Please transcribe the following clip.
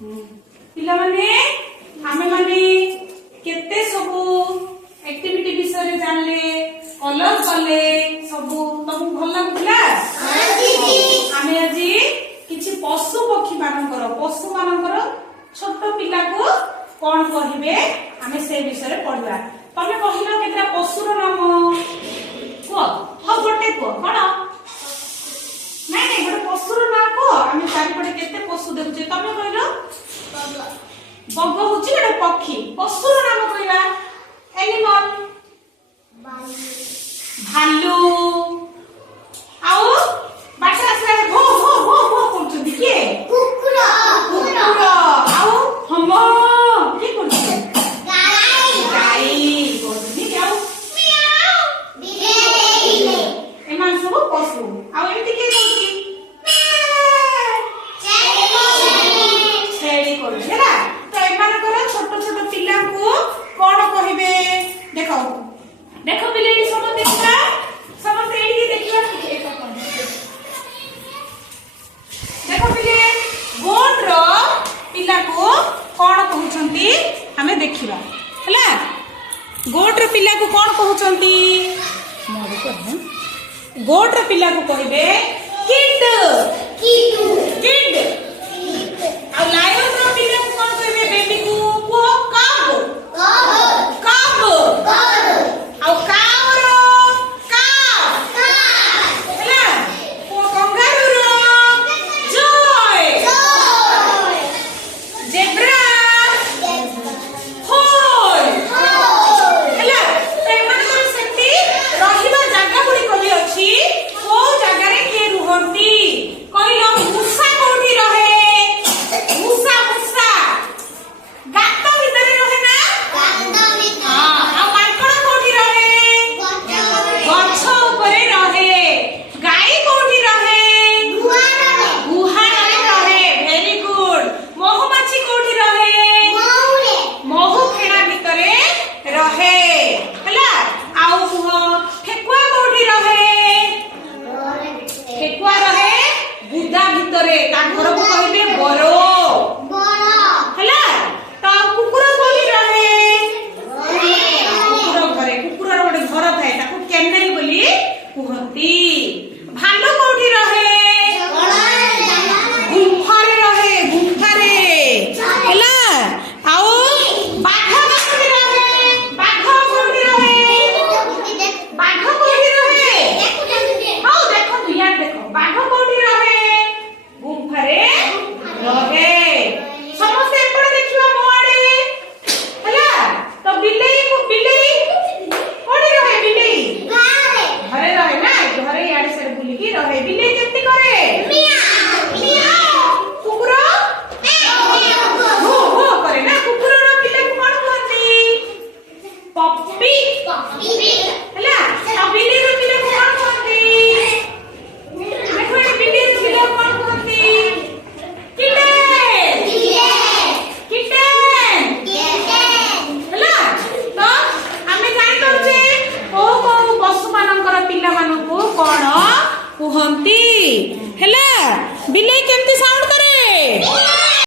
पिला माने आमे माने केते सबु एक्टिविटी विषय जानले कलर कले सबु तुमको भल लागुला आमे आज किछि पशु पक्षी मानकर छोट पिला को कौन कहिबे आमे से विषय पढिबा तमे कहिलो केतरा पशुर नाम को हो गोटे को कोन नहीं नहीं गोटे पशुर नाम को आमे चारिपटे केते पशु देखुचे तमे कहिलो बग होची गोटे पक्षी पशुर नाम कहिबा एनिमल भालू आओ बाटा आसला भो भो भो भो करछथि के कुकुर आओ हम की करछथि गाई करछथि आओ मियाओ बिलेई एमान सब पशु आओ एति के करछथि छेड़ी करछे ना तो एमान कर छोट छोट पिला को कोन कहिबे देखो देखो बिलेई सब देखा समस्त एडी देखिबा देखो पिले गोट रो पिला को कोन कहउछंती हमें देखिबा हला गोट रो पिला को कोन कहउछंती मोर को गोट रो पिला को कहिबे किड किड किड